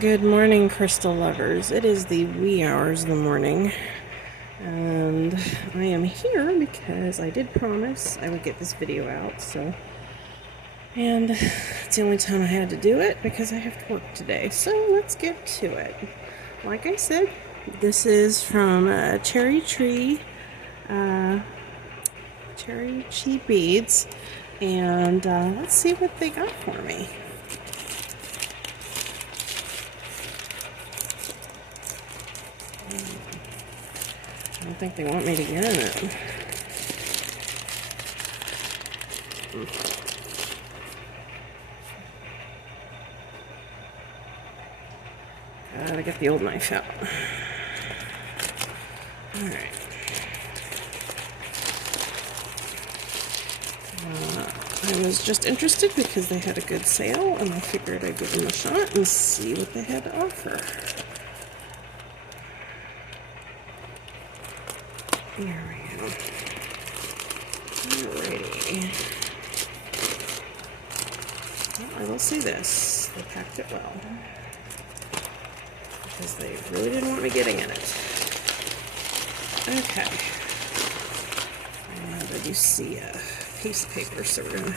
Good morning, crystal lovers. It is the wee hours of the morning, and I am here because I did promise I would get this video out, and it's the only time I had to do it because I have to work today. So let's get to it. Like I said, this is from Cherry Tree Beads, and let's see what they got for me. I don't think they want me to get in it. Gotta get the old knife out. Alright. I was just interested because they had a good sale, and I figured I'd give them a shot and see what they had to offer. There we go. Alrighty. Well, I will say this. They packed it well. Because they really didn't want me getting in it. Okay. And I do see a piece of paper, so we're going to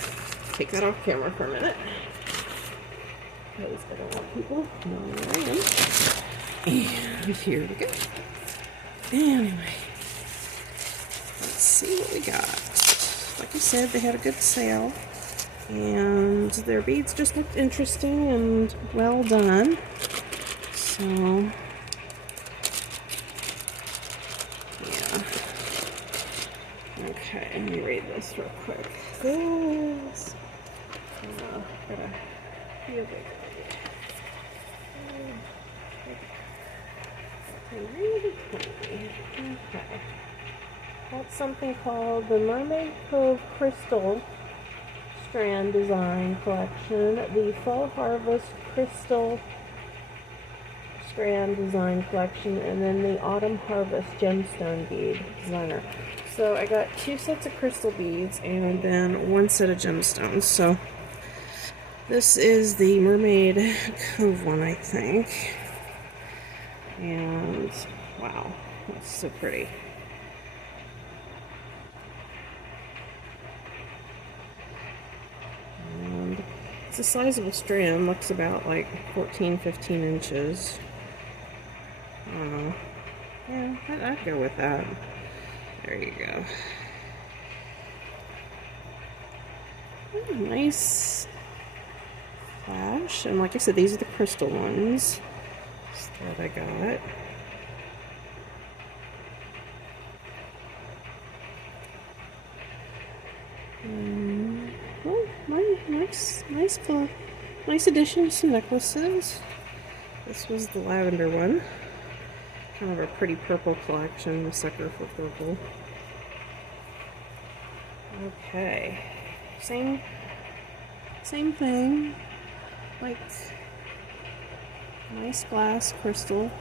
take that off camera for a minute. Because I don't want people knowing where I am. And here we go. Anyway. Let's see what we got. Like I said, they had a good sale. And their beads just looked interesting and well done. So, yeah. Okay, let me read this real quick. This. Gotta feel big. Really tiny. Okay. That's something called the Mermaid Cove Crystal Strand Design Collection, the Fall Harvest Crystal Strand Design Collection, and then the Autumn Harvest Gemstone Bead Designer. So I got 2 sets of crystal beads and then 1 set of gemstones. So this is the Mermaid Cove one, I think. And wow, that's so pretty. And it's a sizable strand, looks about like 14-15 inches. Yeah, I'd go with that. There you go. Oh, nice flash. And like I said, these are the crystal ones that I got. Oh, nice addition to some necklaces. This was the lavender one. Kind of a pretty purple collection, the sucker for purple. Okay. Same thing. Like, nice glass crystal.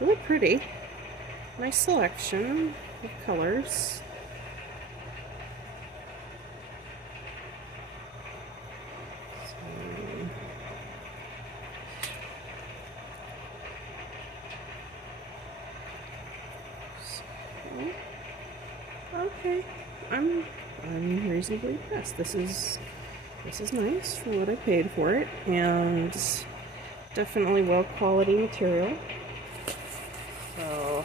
Really pretty. Nice selection of colors. Okay, I'm reasonably impressed. This is nice for what I paid for it, and definitely well quality material. So,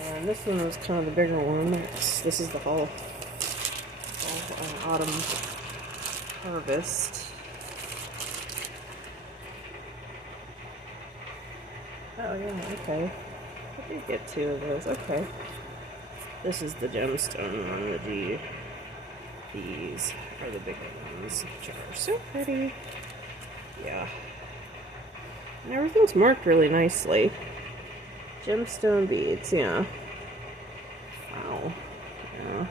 and this one was kind of the bigger one. This is the whole Autumn Harvest. Oh yeah, okay. I did get 2 of those. Okay. This is the gemstone one, these are the bigger ones, which are so pretty. Yeah. And everything's marked really nicely. Gemstone beads, yeah. Wow. Yeah.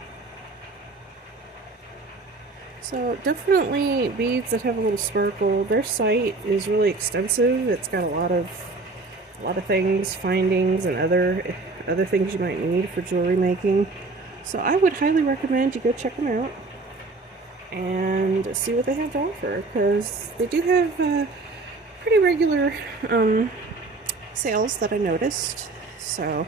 So definitely beads that have a little sparkle. Their site is really extensive. It's got a lot of things, findings, and other things you might need for jewelry making. So I would highly recommend you go check them out and see what they have to offer, because they do have pretty regular sales that I noticed. So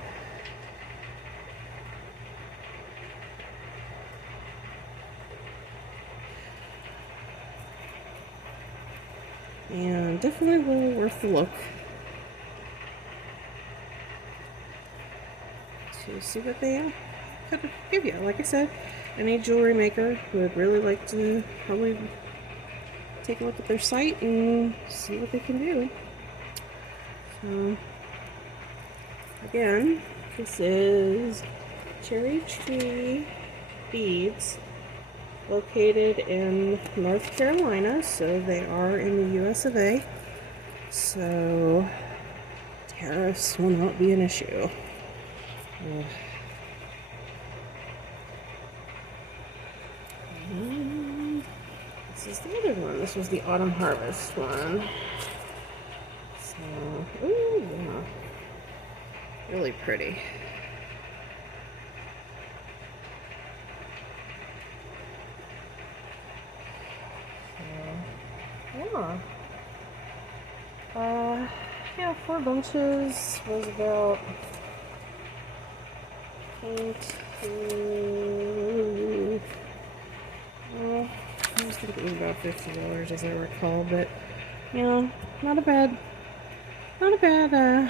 and definitely well worth the look to see what they could give you. Like I said, any jewelry maker would really like to probably take a look at their site and see what they can do. So again, this is Cherry Tree Beads, located in North Carolina, so they are in the US of A. So tariffs will not be an issue. This is the other one. This was the Autumn Harvest one. So, ooh, yeah. Really pretty. So, yeah. Yeah, 4 bunches was about I was thinking about $50 as I recall, but you know, not a bad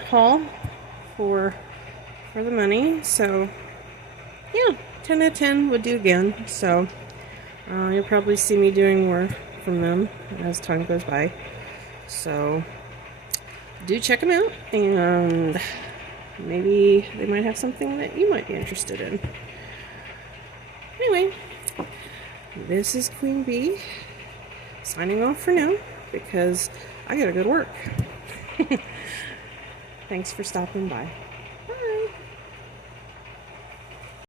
haul for the money. So yeah, 10 out of 10 would do again. So you'll probably see me doing more from them as time goes by. So do check them out, and maybe they might have something that you might be interested in. Anyway, this is Queen Bee signing off for now because I gotta go to work. Thanks for stopping by.